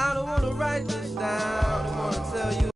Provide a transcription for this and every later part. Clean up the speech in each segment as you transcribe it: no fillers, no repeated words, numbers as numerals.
I don't wanna write this down, I wanna tell you.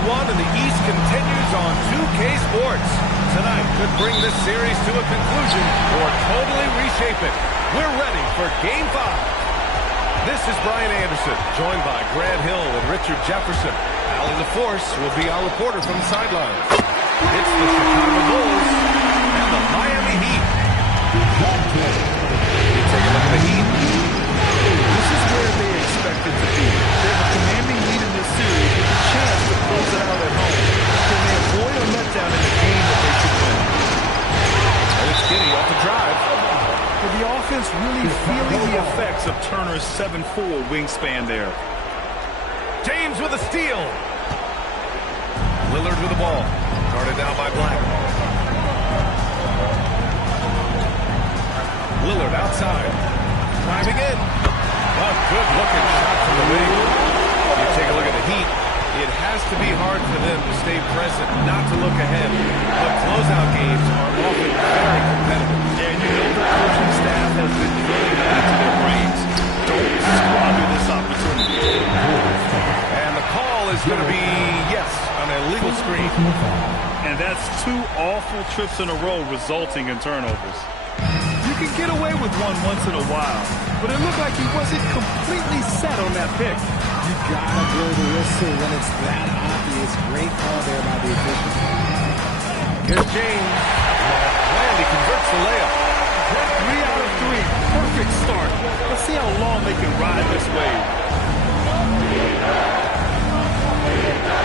One in the East continues on 2K Sports. Tonight could bring this series to a conclusion or totally reshape it. We're ready for Game 5. This is Brian Anderson, joined by Grant Hill and Richard Jefferson. Allie LaForce will be our reporter from the sidelines. It's the Chicago Bulls and the Miami Heat. You take a look at the Heat. This is where they expected to be. They have a commanding lead in this series with a chance to close it out at home. Can they avoid a letdown in the game that they should win? And it's Giddey off the drive. But the offense really feeling the effects of Turner's 7'4" wingspan there. James with a steal. Lillard with the ball. Guarded down by Black. Lillard outside. Driving in. A good-looking shot from the wing. You take a look at the Heat. It has to be hard for them to stay present, not to look ahead. But closeout games are often very competitive. And you know the coaching staff has been drilling that into their brains. Don't squander this opportunity. And the call is going to be, yes, an illegal screen. And that's 2 awful trips in a row resulting in turnovers. You can get away with one once in a while, but it looked like he wasn't completely set on that pick. You gotta blow the whistle when it's that obvious. Great call there by the official. Here's James. Randy converts the layup. 3 out of 3. Perfect start. Let's see how long they can ride this wave.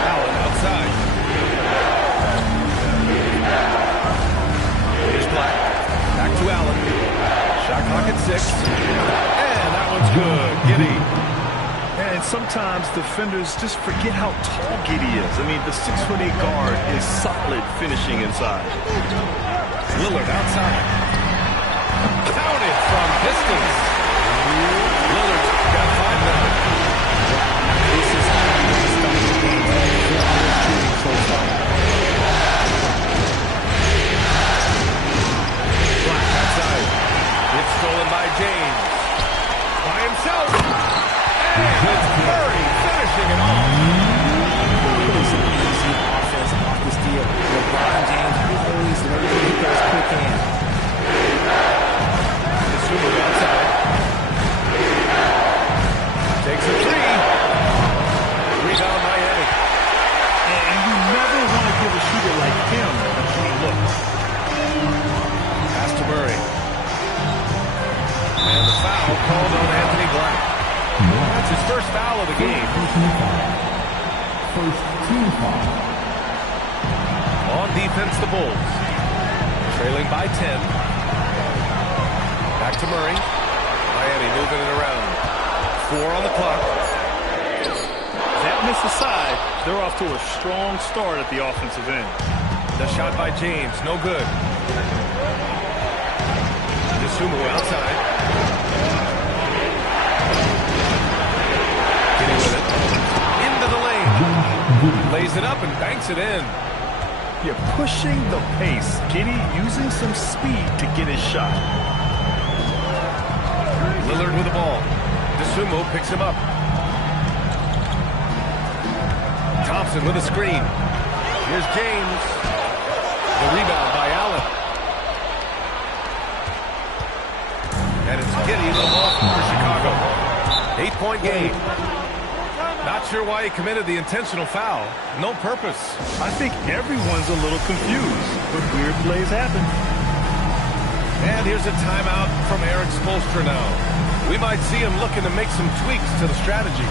Allen outside. Here's Black. Back to Allen. Shot clock at 6. And that one's good. Giddey. And sometimes defenders just forget how tall Giddey is. I mean, the 6'8" guard is solid finishing inside. Lillard outside. Counted from distance. Lillard's got 5 now. This is how you start the game. Shooting so far. Black outside. It's stolen by James. By himself. And it's Murray finishing it off. Some easy offense off the steal. LeBron James always learning to get those quick hands. Dosunmu outside. Takes a 3. Rebound Miami. And you never want to give a shooter like him a clean look. Pass to Murray. And the foul called on Anthony Black. That's his first foul of the game. First team foul. On defense, the Bulls. Trailing by 10. Back to Murray. Miami moving it around. 4 on the clock. That miss aside, they're off to a strong start at the offensive end. The shot by James, no good. Dosunmu outside. Getting with it. Into the lane. Lays it up and banks it in. You're pushing the pace. Giddey using some speed to get his shot. Lillard with the ball. Dosunmu picks him up. Thompson with a screen. Here's James. The rebound by Allen. And it's Giddey with the ball for Chicago. 8-point game. Not sure why he committed the intentional foul. No purpose. I think everyone's a little confused, but weird plays happen. And here's a timeout from Eric Spoelstra now. We might see him looking to make some tweaks to the strategy.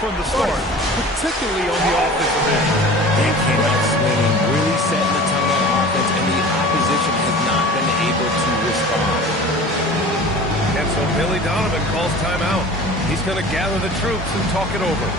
From the start, particularly on the offensive end. They came out swinging, really setting the tone on offense, and the opposition has not been able to respond. And so Billy Donovan calls timeout. He's going to gather the troops and talk it over.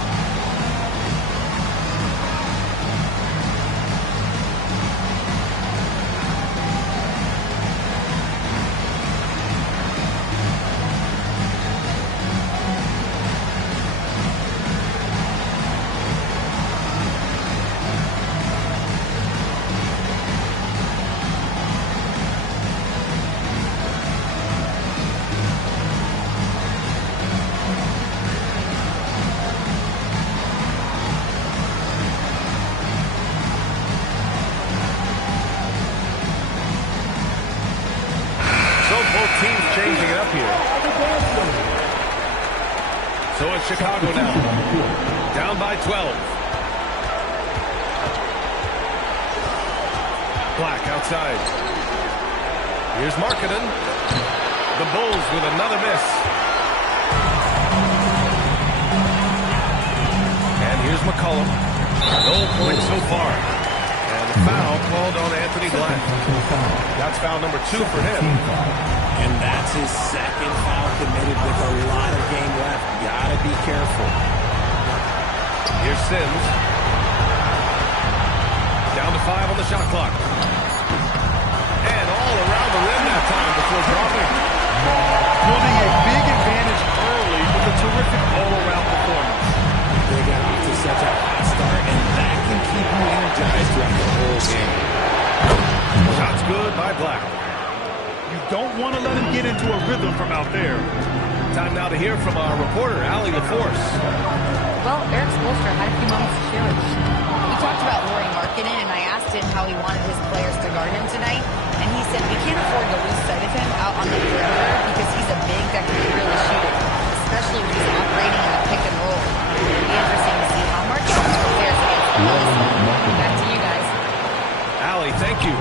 Both teams changing it up here. So it's Chicago now. Down by 12. Black outside. Here's Markkanen. The Bulls with another miss. And here's McCollum. No points so far. And a foul called on Anthony Black. That's foul number 2 for him. And that's his second foul committed with a lot of game left. Gotta be careful. Here's Sims. Down to 5 on the shot clock. And all around the rim that time before dropping. Building a big advantage early with a terrific all-around performance. They got off to such a hot start, and that can keep you energized throughout the whole game. Shots good by Black. You don't want to let him get into a rhythm from out there. Time now to hear from our reporter, Allie LaForce. Well, Eric Spoelstra had a few moments to share with me. He talked about Lauri Markkanen, and I asked him how he wanted his players to guard him tonight, and he said we can't afford to lose sight of him out on the perimeter because he's a big that can really shoot it, especially when he's operating in a pick and roll. It'll be interesting to see how Markkanen fares against the Bulls. Back to you guys. Allie, thank you.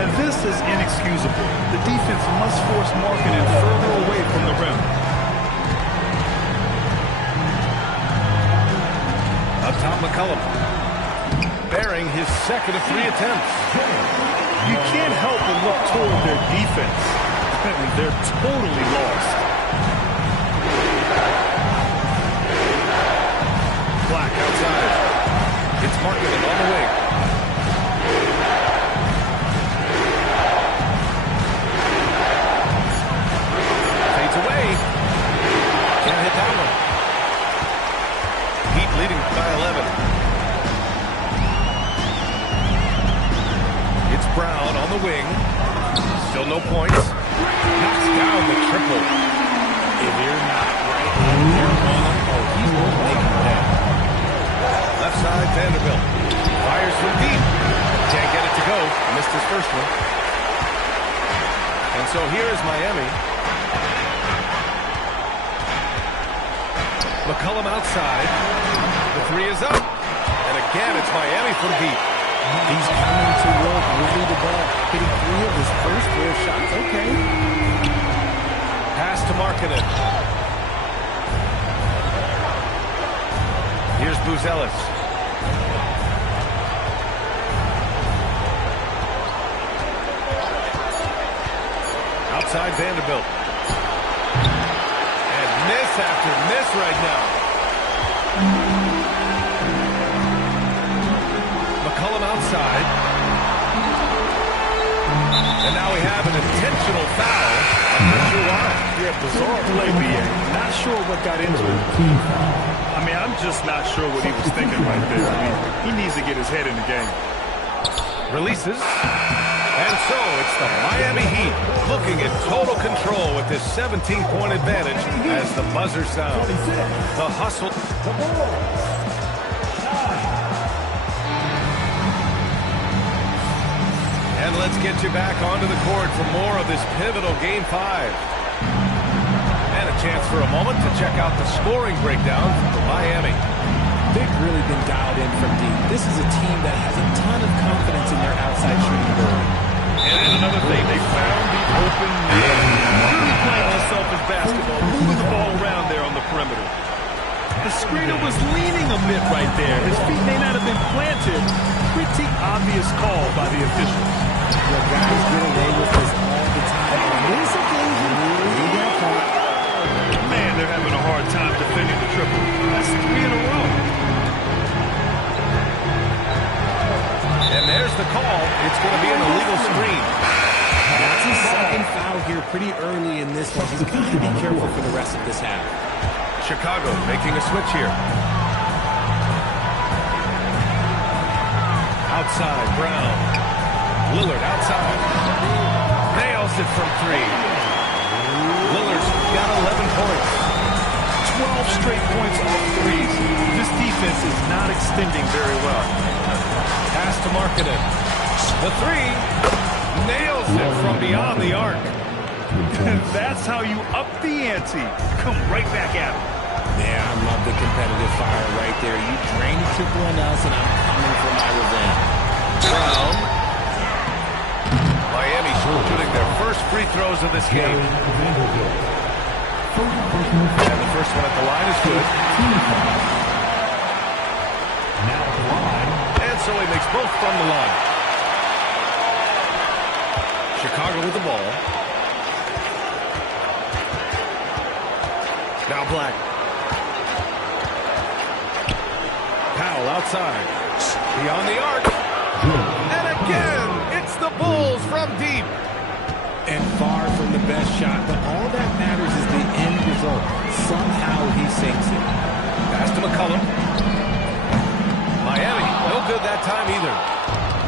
And this is inexcusable. The defense must force Markkanen further away from the rim. Up top, McCollum. Bearing his second of 3 attempts. You can't help but look toward their defense. They're totally lost. Black outside. It's Markkanen on the wing. Fades away. Can't hit that one. Heat leading by 11. It's Brown on the wing. Still no points. Knocks down the triple. If you're not right on there on him, oh, he's going to make him down. Left side, Vanderbilt. Fires from deep. Can't get it to go. Missed his first one. And so here is Miami. McCollum outside. The 3 is up. And again, it's Miami from deep. He's coming to work really to ball. Hitting 3 of his first 4 shots. Okay. Pass to Markkanen. Here's Buzelis. Outside Vanderbilt. And miss after miss right now. McCollum outside. And now we have an intentional foul. I'm not sure why. Yeah, bizarre play, B.A. Not sure what got into it. I mean, I'm just not sure what he was thinking right there. I mean, he needs to get his head in the game. Releases. And so it's the Miami Heat looking at total control with this 17-point advantage as the buzzer sounds. The hustle. And let's get you back onto the court for more of this pivotal Game 5. And a chance for a moment to check out the scoring breakdown for Miami. They've really been dialed in from deep. This is a team that has a ton of confidence in their outside shooting ability. And another thing, they found the open man. Really playing unselfish basketball, moving the ball around there on the perimeter. The screener was leaning a bit right there. His feet may not have been planted. Pretty obvious call by the officials. The guys get away with this all the time. And it is a game the call. It's going to be an illegal screen. That's his second foul here pretty early in this one. He's got to be careful for the rest of this half. Chicago making a switch here. Outside, Brown. Lillard outside. Nails it from three. Lillard's got 11 points. 12 straight points off threes. This defense is not extending very well. Pass to Markkanen. The three. Nails it from beyond the arc. And that's how you up the ante. Come right back at him. Yeah, I love the competitive fire right there. You drained the triple on us, and I'm coming for my revenge. Brown. Miami shooting their first free throws of this game. And the first one at the line is good. And so he makes both from the line. Chicago with the ball. Now Black. Powell outside. Beyond the arc. And again, it's the Bulls from deep. And far from the best shot, but all that matters is the end result. Somehow he sinks it. Pass to McCollum. Miami, no good that time either.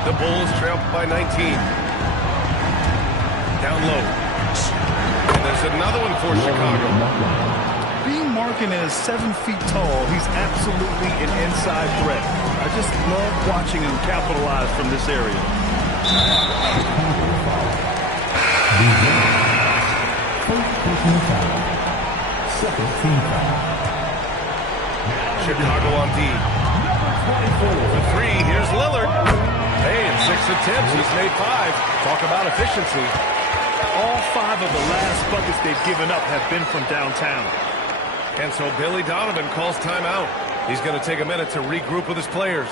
The Bulls trail by 19. Down low. And there's another one for Chicago. Being Markkanen is 7 feet tall, he's absolutely an inside threat. I just love watching him capitalize from this area. Chicago on D. The three, here's Lillard. Hey, in 6 attempts, he's made 5. Talk about efficiency. All 5 of the last buckets they've given up have been from downtown. And so Billy Donovan calls timeout. He's going to take a minute to regroup with his players.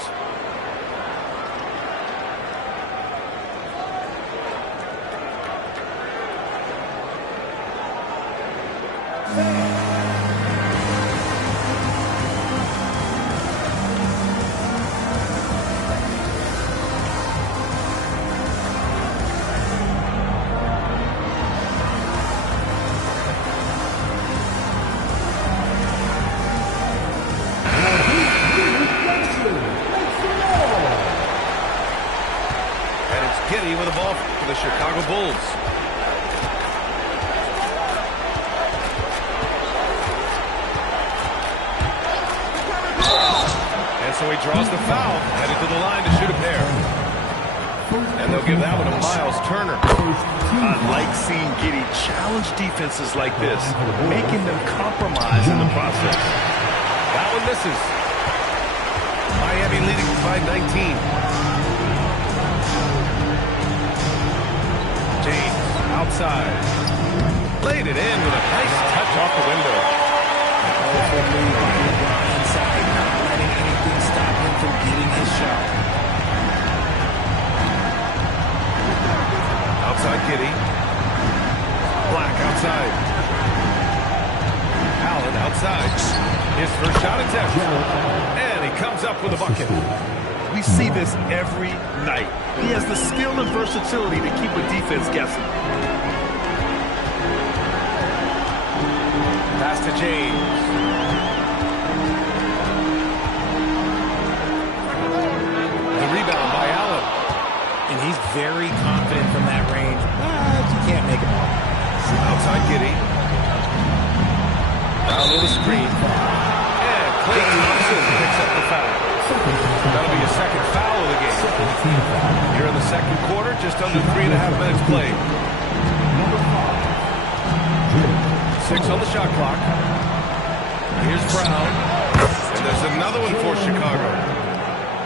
Giddey with the ball for the Chicago Bulls. And so he draws the foul, headed to the line to shoot a pair. And they'll give that one to Miles Turner. I like seeing Giddey challenge defenses like this, making them compromise in the process. That one misses. Miami leading by 19. James outside. Laid it in with a nice touch off the window. Powerful move by LeBron inside, not letting anything stop him from getting his shot. Outside Giddey. Black outside. Allen outside. His first shot attempt. And he comes up with a bucket. We see this every night. He has the skill and versatility to keep a defense guessing. Pass to James. The rebound by Allen. And he's very confident from that range, but you can't make him all. Outside Giddey. Down with a screen. And Klay Thompson picks up the foul. That'll be a second foul of the game. Here in the second quarter, just under 3.5 minutes played. 6 on the shot clock. Here's Brown. And there's another one for Chicago.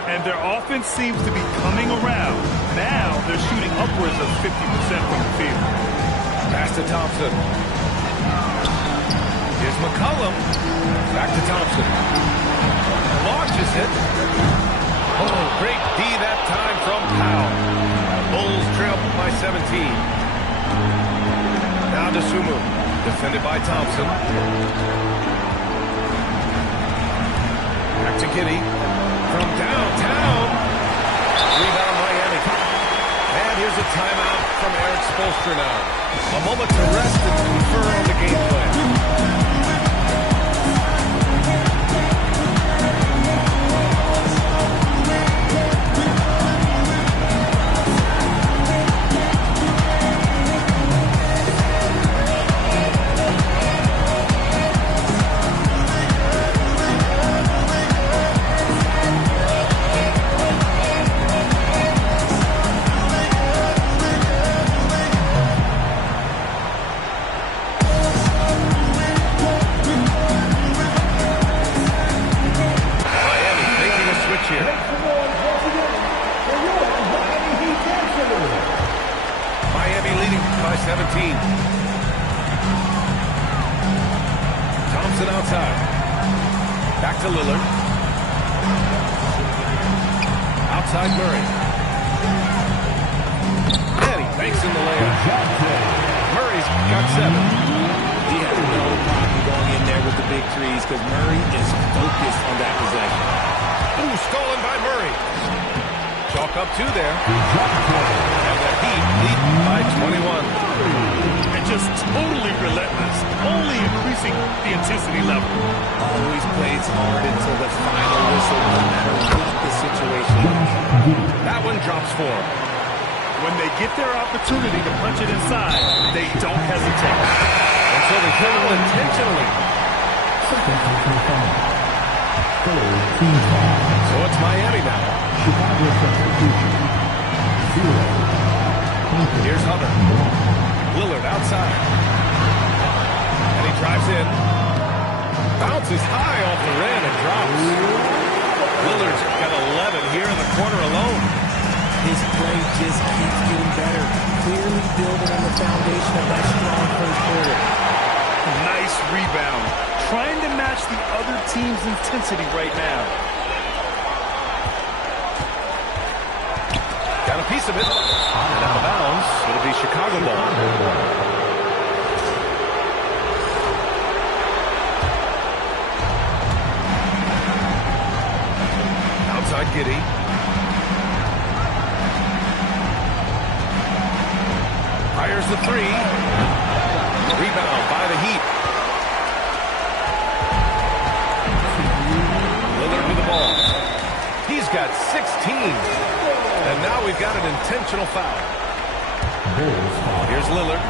And their offense seems to be coming around. Now they're shooting upwards of 50% from the field. Pass to Thompson. Here's McCollum. Back to Thompson. Launches it. Oh, great D that time from Powell. Bulls trail by 17. Now to Sumu. Defended by Thompson. Back to Giddey. From downtown. Rebound Miami. here's a timeout from Eric Spoelstra now. A moment to rest and confer on the game plan. Miami leading by 17. Thompson outside. Back to Lillard. Outside Murray. And he banks in the layup. Murray's got 7. He has no problem going in there with the big threes because Murray is focused on that possession. Ooh, stolen by Murray. Chalk up 2 there. And the Heat lead by 21. And just totally relentless, only increasing the intensity level. Always plays hard until the final whistle, no matter what the situation is. That one drops 4. When they get their opportunity to punch it inside, they don't hesitate. And so they foul intentionally. So it's Miami now. Here's Hunter. Lillard outside. And he drives in. Bounces high off the rim and drops. Lillard's got 11 here in the corner alone. His play just keeps getting better. Clearly building on the foundation of that strong first quarter. Nice rebound. Trying to match the other team's intensity right now. Got a piece of it. And out of bounds. It'll be Chicago ball. Outside Giddey. Fires the 3. Rebound by the Heat. Lillard with the ball. He's got 16. And now we've got an intentional foul. Here's Lillard.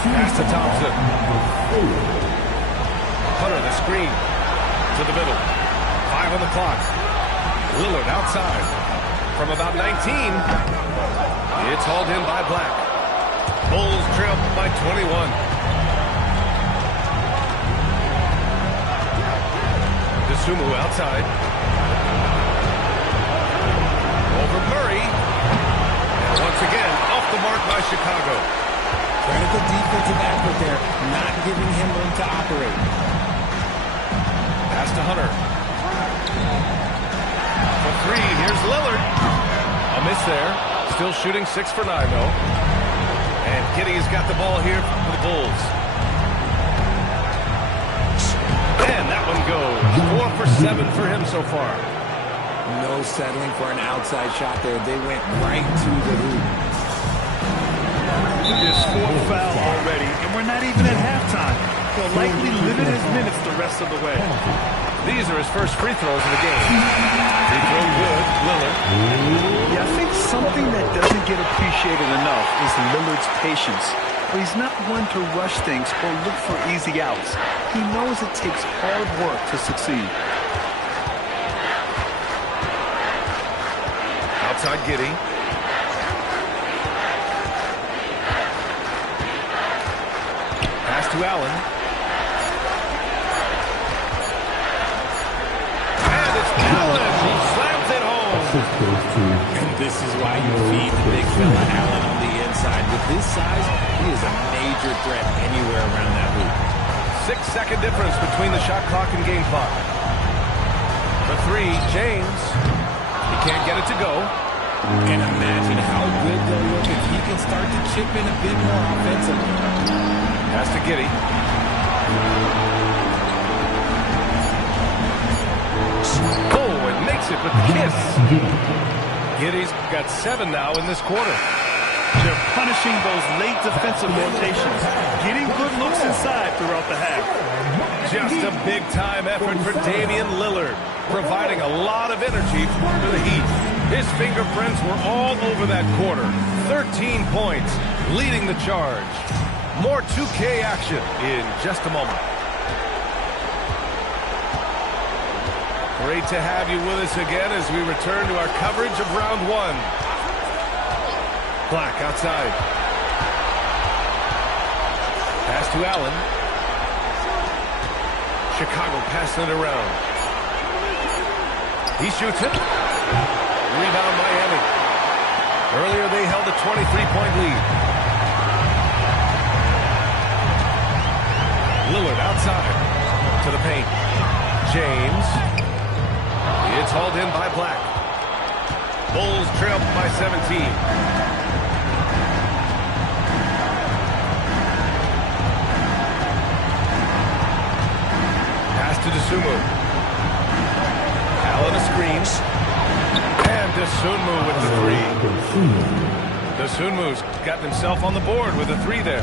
Pass to Thompson. Hunter the screen. To the middle. 5 on the clock. Lillard outside. From about 19. It's hauled in by Black. Bulls trail by 21. Sumu outside. Over Murray. And once again, off the mark by Chicago. Critical defensive effort there, not giving him room to operate. Pass to Hunter. For 3, here's Lillard. A miss there. Still shooting 6 for 9, though. And Giddey's got the ball here for the Bulls. And that one goes. 4 for 7 for him so far. No settling for an outside shot there. They went right to the hoop. His 4th foul already, and we're not even at halftime. He'll likely limit his minutes the rest of the way. These are his first free throws of the game. Free throw good, Lillard. Yeah, I think something that doesn't get appreciated enough is Lillard's patience. He's not one to rush things or look for easy outs. He knows it takes hard work to succeed. Outside Giddey. Pass to Allen. And it's Allen who slams it home. And this is why you feed the big fella Allen on the inside. With his size, he is a major threat anywhere around that hoop. 6-second difference between the shot clock and game clock. For 3, James. He can't get it to go. And imagine how good they'll look if he can start to chip in a bit more offensively. Pass to Giddey. Oh, and takes it with the kiss. Giddy's got 7 now in this quarter. They're punishing those late defensive rotations, getting good looks inside throughout the half. Just a big-time effort for Damian Lillard, providing a lot of energy for the Heat. His fingerprints were all over that quarter. 13 points, leading the charge. More 2K action in just a moment. Great to have you with us again as we return to our coverage of round 1. Black outside. Pass to Allen. Chicago passing it around. He shoots it. Rebound Miami. Earlier they held a 23-point lead. Lillard outside to the paint. James. It's hauled in by Black. Bulls trail by 17. To Dosunmu. Allen a screen. And Dosunmu with the 3. Dosunmu's got himself on the board with a 3 there.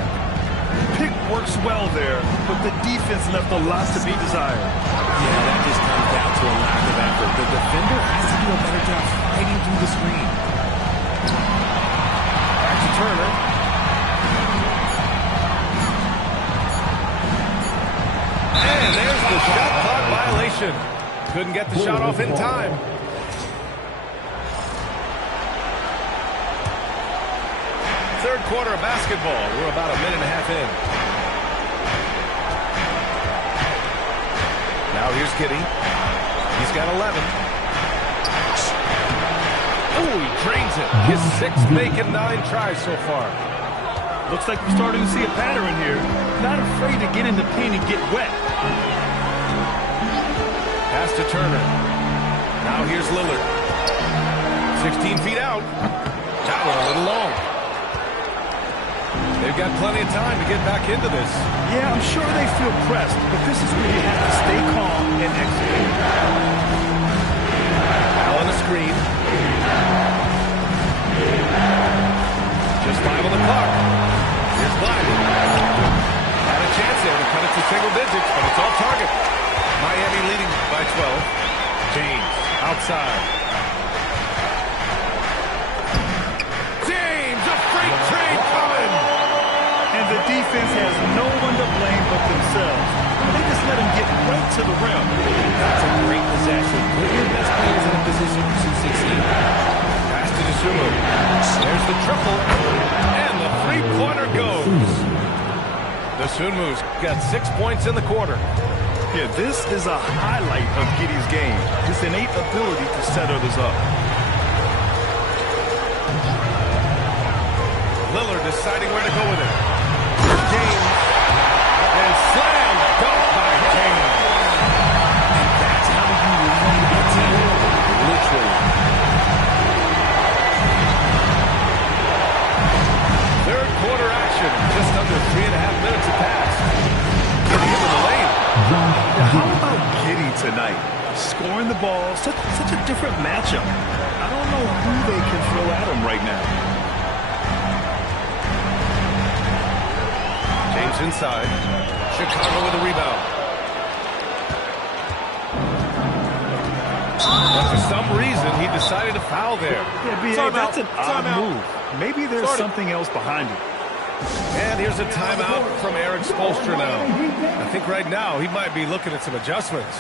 Pick works well there, but the defense left a lot to be desired. Yeah, that just comes down to a lack of effort. The defender has to do a better job fighting through the screen. Back to Turner. And there's the shot clock violation. Couldn't get the shot off in time. Third quarter of basketball. We're about a minute and a half in. Now here's Giddey. He's got 11. Oh, he drains it. His 6th make and 9 tries so far. Looks like we're starting to see a pattern here. Not afraid to get in the paint and get wet. Pass to Turner. Now here's Lillard. 16 feet out. That one a little long. They've got plenty of time to get back into this. Yeah, I'm sure they feel pressed, but this is where you have to stay calm and execute. Allen a screen. Just 5 on the clock. Here's Black. Had a chance there to cut it to single digits, but it's all target. Miami leading by 12. James outside. James, a freight train coming! And the defense has no one to blame but themselves. They just let him get right to the rim. That's a great possession. Put your best players in a position to succeed. Pass to Dosunmu. There's the triple. And the three-pointer goes. Dosunmu's got 6 points in the quarter. Yeah, this is a highlight of Giddey's game. His innate ability to set others up. Lillard deciding where to go with it. James. And slam dunk by James. And that's how you lead a team. Literally. Third quarter action. Just under 3.5 minutes have passed. Getting into the lane. How about Giddey tonight? Scoring the ball, such a different matchup. I don't know who they can throw at him right now. James inside. Chicago with a rebound. But for some reason, he decided to foul there. Yeah, B.A., that's an odd move. Maybe there's something else behind it. And here's a timeout from Erik Spoelstra now. I think right now he might be looking at some adjustments.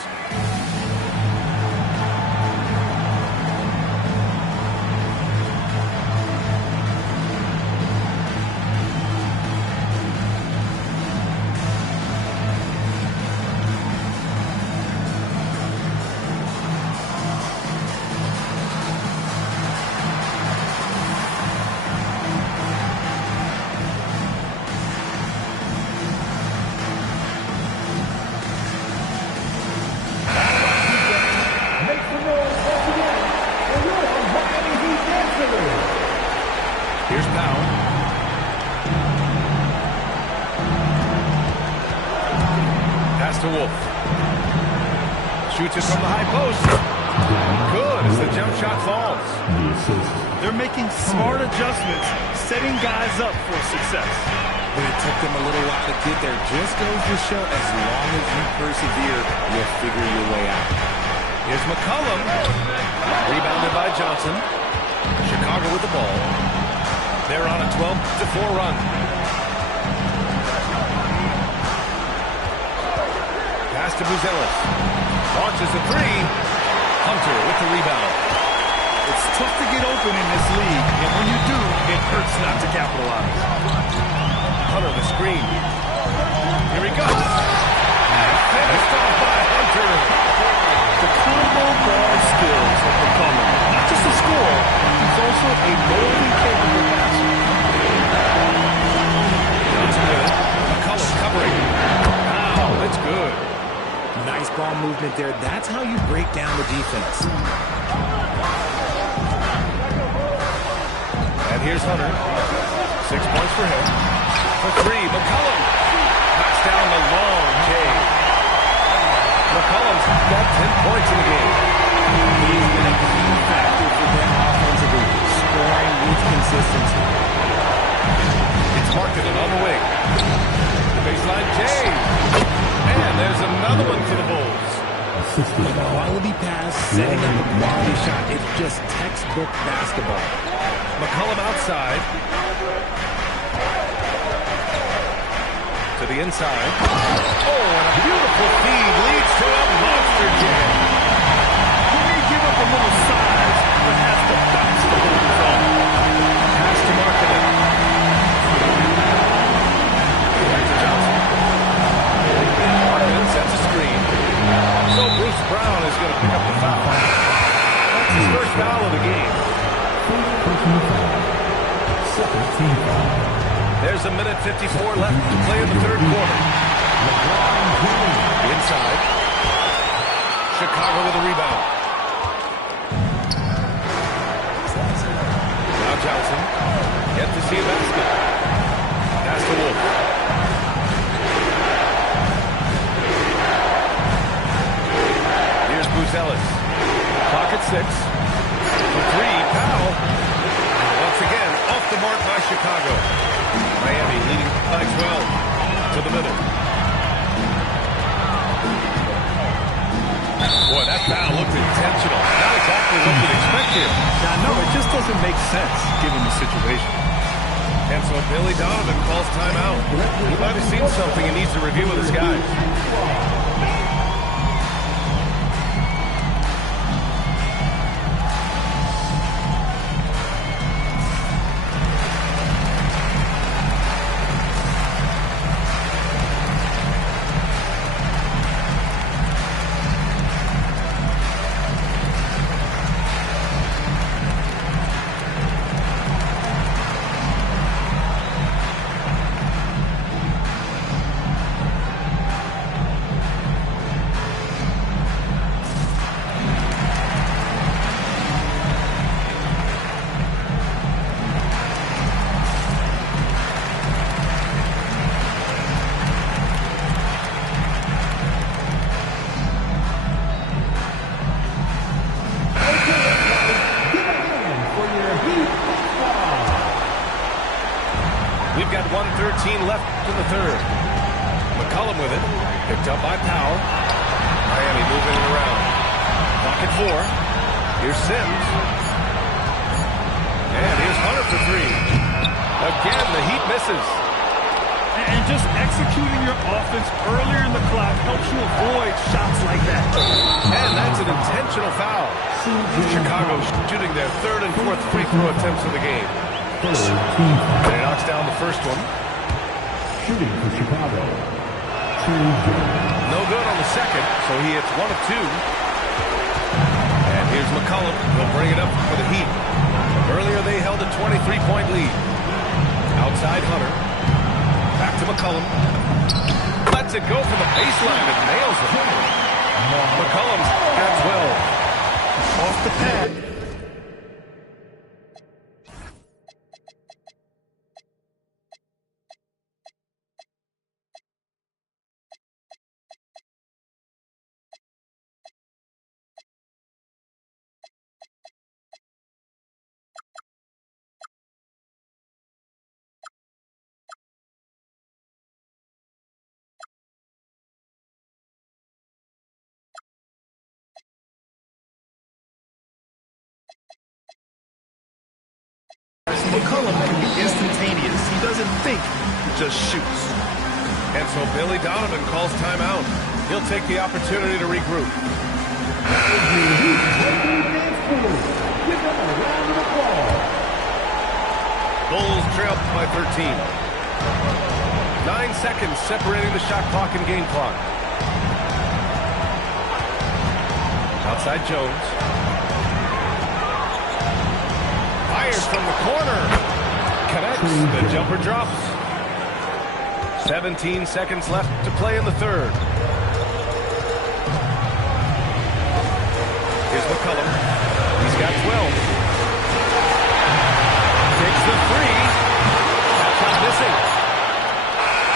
Here's Powell. Pass to Wolf. Shoots it from the high post. Good as the jump shot falls. They're making smart adjustments, setting guys up for success. But it took them a little while to get there. Just goes to show as long as you persevere, you'll figure your way out. Here's McCollum. Rebounded by Johnson. Chicago with the ball. They're on a 12-4 run. Pass to Buzelis. Launches a three. Hunter with the rebound. It's tough to get open in this league, and when you do, it hurts not to capitalize. Hunter the screen. Here he goes. Finished off by Hunter. The combo guard skills of McCollum, not just a scorer, he's also a more capable passer. Johnson with it. McCollum covering. Wow, that's good. Nice ball movement there. That's how you break down the defense. And here's Hunter. 6 points for him. For three, McCollum. Knocks down the long J. McCollum's got 10 points in the game. He's been a key factor for them offensively, scoring with consistency. It's marketed on the wing. The baseline J. And there's another one for the Bulls. A quality pass, setting up a quality shot. It's just textbook basketball. McCollum outside. To the inside. Oh, and a beautiful feed leads to a monster jam. He may give up a little size, but has to bounce to hold his own. Pass to Markkanen. Back to Johnson. Markkanen sets a screen. So Bruce Brown is going to pick up the foul. That's his first foul of the game. There's a minute 54 left to play in the third quarter. Inside. Chicago with a rebound. Now Johnson. Yet to see a basket. Pass to Wolf. Here's Buzelis. Clock at 6. For three, Powell. And once again, off the mark by Chicago. Miami leading by 12 to the middle. Boy, that foul looked intentional. Not exactly what you'd expect here. Now, no, it just doesn't make sense given the situation. And so Billy Donovan calls timeout. He might have seen something and needs to review with his guys. We've got 1:13 left in the third. McCollum with it. Picked up by Powell. Miami moving it around. Clock at 4. Here's Sims. And here's Hunter for three. Again, the Heat misses. And just executing your offense earlier in the clock helps you avoid shots like that. And that's an intentional foul. Chicago shooting their third and fourth free throw attempts of the game. And he knocks down the first one. Shooting for Chicago. No good on the second, so he hits 1 of 2. And here's McCollum. He'll bring it up for the Heat. Earlier they held a 23-point lead. Outside Hunter. Back to McCollum. Lets it go from the baseline and nails it. McCollum's got 12. Off the pad. McCollum can be instantaneous. He doesn't think, he just shoots. And so Billy Donovan calls timeout. He'll take the opportunity to regroup. Bulls trail by 13. 9 seconds separating the shot clock and game clock. Outside Jones. Fires from the corner. Connects. The jumper drops. 17 seconds left to play in the third. Here's McCollum. He's got 12. Takes the three. That's not missing.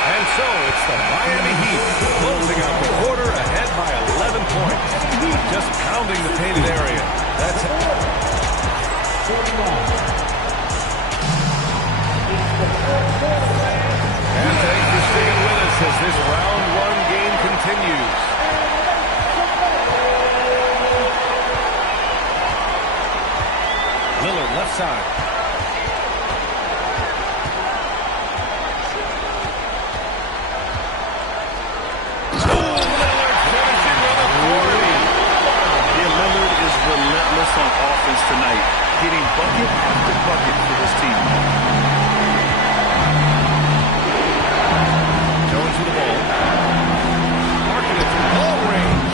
And so it's the Miami Heat closing out the quarter ahead by 11 points. Just pounding the painted area. That's it. And thanks for staying with us as this round one game continues. Lillard left side. On offense tonight, getting bucket after bucket for his team. Jones with the ball. Marking it from long range.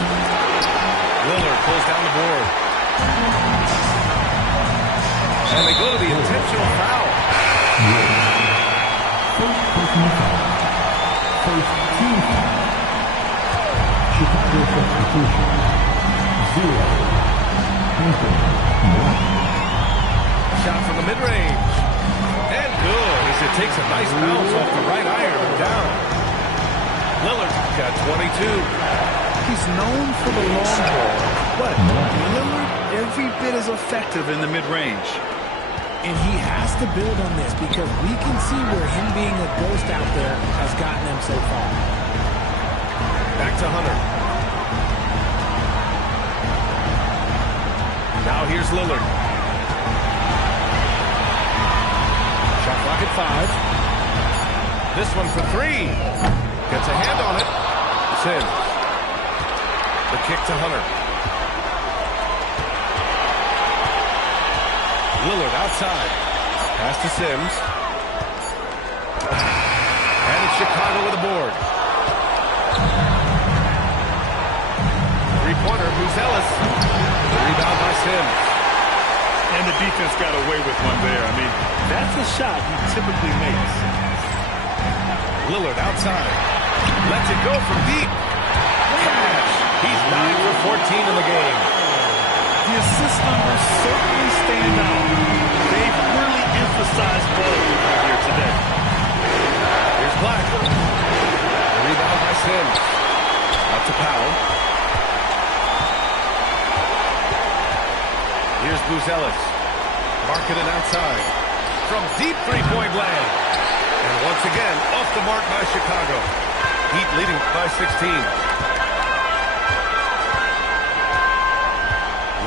Lillard pulls down the board. And they go to the intentional foul. First team foul. Chicago substitution. 0. Shot from the mid-range. And good as it takes a nice bounce off the right iron and down. Lillard got 22. He's known for the long ball, but Lillard every bit as effective in the mid-range. And he has to build on this because we can see where him being a ghost out there has gotten them so far. Back to Hunter. Now here's Lillard. Shot clock at 5. This one for 3. Gets a hand on it. Sims. The kick to Hunter. Lillard outside. Pass to Sims. And it's Chicago with a board. Three-pointer, Bruce Ellis. Rebound by Sims. And the defense got away with one there. I mean, that's a shot he typically makes. Lillard outside. Lets it go from deep. Cash. He's 9 for 14 in the game. The assist numbers certainly stand out. They've really emphasized ball movement here today. Here's Black. The rebound by Sims. Up to Powell. Here's Buzelis. Marketed outside. From deep three-point land. And once again, off the mark by Chicago. Heat leading by 16.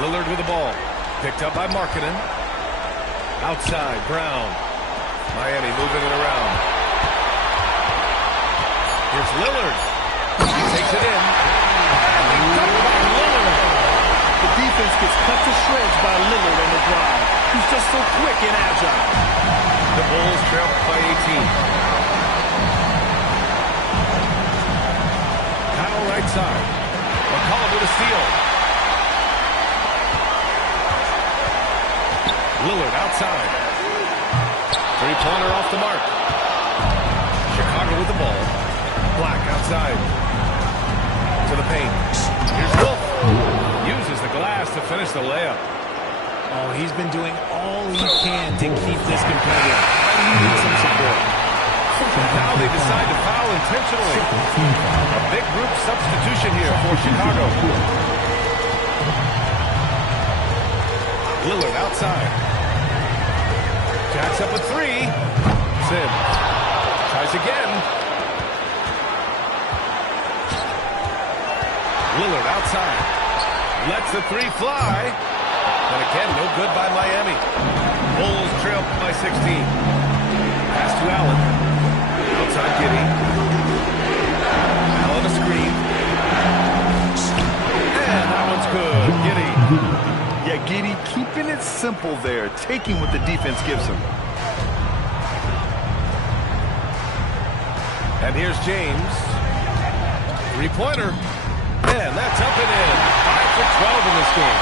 Lillard with the ball. Picked up by Markkanen. Outside, Brown. Miami moving it around. Here's Lillard. He takes it in. And dunked by Lillard. The defense gets cut to shreds by Lillard on the drive. He's just so quick and agile. The Bulls trail by 18. Powell right side. McCollum with a steal. Lillard outside. Three-pointer off the mark. Chicago with the ball. Black outside. To the paint. Here's Wolf. Uses the glass to finish the layup. Oh, he's been doing all he can to keep this competitive. He needs some support. Now they decide to foul intentionally. A big group substitution here for Chicago. Lillard outside. Jacks up a 3. Sims. Tries again. Lillard outside. Lets the 3 fly. And again, no good by Miami. Bulls trail by 16. Pass to Allen. Outside Giddey. Allen a screen. And that one's good. Giddey. Yeah, Giddey keeping it simple there, taking what the defense gives him. And here's James. Three-pointer. And that's up and in. 5 for 12 in this game.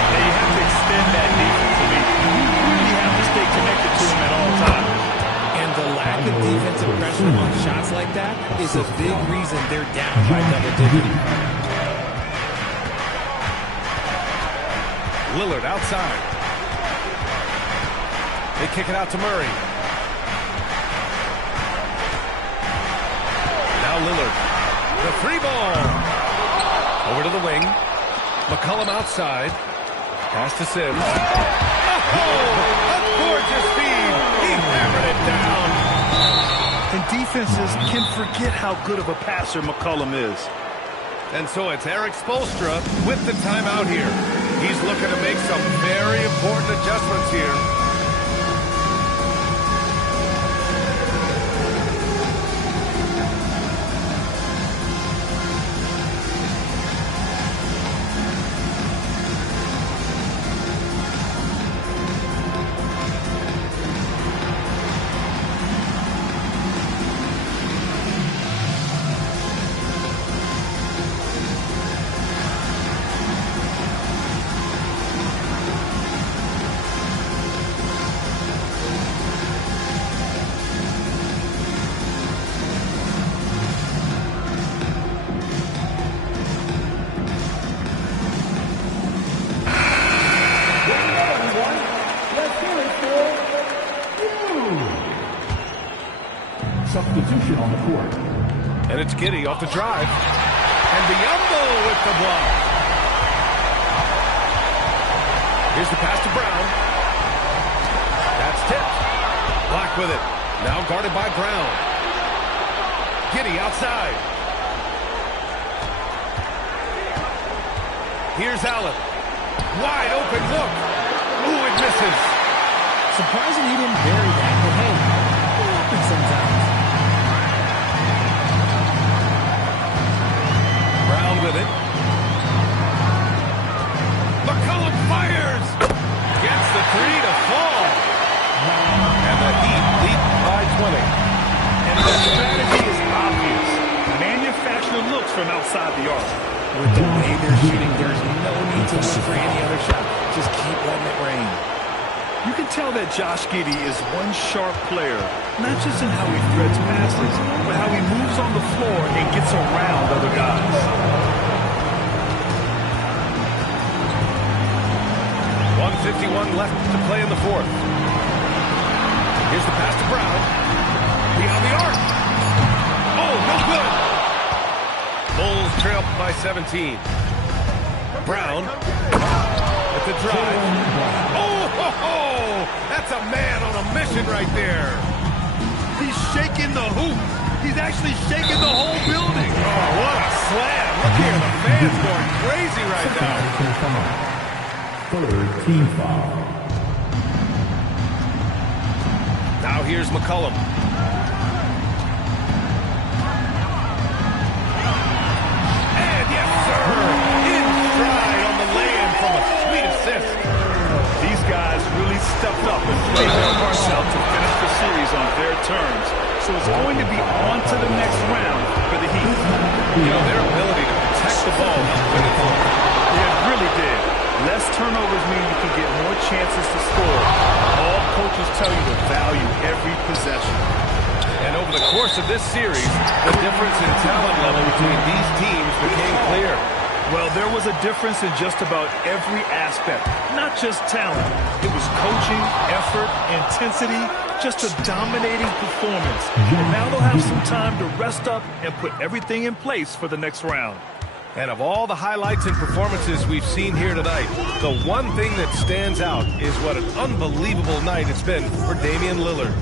Yeah, you have to extend that defense. I mean, you really have to stay connected to him at all times. And the lack of defensive pressure on shots like that is a big reason they're down by double digits. Lillard outside. They kick it out to Murray. Now Lillard. The free ball. Over to the wing. McCollum outside. Pass to Sims. Oh, a gorgeous feed. He hammered it down. And defenses can forget how good of a passer McCollum is. And so it's Eric Spoelstra with the timeout here. He's looking to make some very important adjustments here. Substitution on the court. And it's Giddey off the drive. And Biyombo with the block. Here's the pass to Brown. That's tipped. Black with it. Now guarded by Brown. Giddey outside. Here's Allen. Wide open look. Ooh, it misses. Surprising he didn't bury that, but hey, it happens sometimes. Brown with it. McCollum fires. Gets the three to fall. And the Heat lead by 20. And the strategy is obvious. Manufacture looks from outside the arc. With the way they're shooting, there's no need to look for any other shot. Just keep letting it rain. You can tell that Josh Giddey is one sharp player, not just in how he threads passes, but how he moves on the floor and gets around other guys. 1:51 left to play in the fourth. Here's the pass to Brown. Beyond the arc. Oh, no good. Bulls trail by 17. Brown at the drive. Oh, ho, ho. That's a man on a mission right there. He's shaking the hoop. He's actually shaking the whole building. Oh, what a slam. Look here, the fans going crazy right now. Third team foul. Now here's McCollum. And yes, sir, in stride on the lay-in from a sweet assist. These guys really stepped up and played their hearts out to finish the series on their terms. So it's going to be on to the next round for the Heat. You know, their ability to protect the ball helped win it for them. Yeah, it really did. Less turnovers mean you can get more chances to score. All coaches tell you to value every possession. And over the course of this series, the difference in talent level between these teams became clear. Well, there was a difference in just about every aspect, not just talent. It was coaching, effort, intensity, just a dominating performance. And now they'll have some time to rest up and put everything in place for the next round. And of all the highlights and performances we've seen here tonight, the one thing that stands out is what an unbelievable night it's been for Damian Lillard.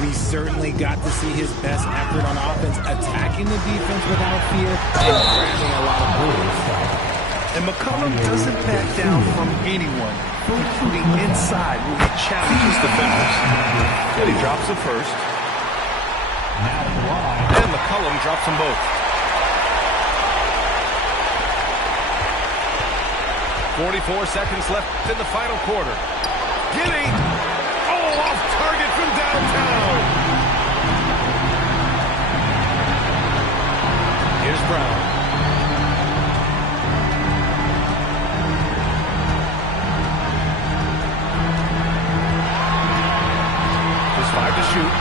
We certainly got to see his best effort on offense, attacking the defense without fear and grabbing a lot of balls. And McCollum doesn't back down from anyone, including inside where he challenges defenders. And he drops the first. And McCollum drops them both. 44 seconds left in the final quarter. Giddy. Oh, off target from downtown. Here's Brown. Just 5 to shoot.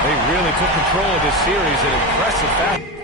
They really took control of this series in impressive fashion.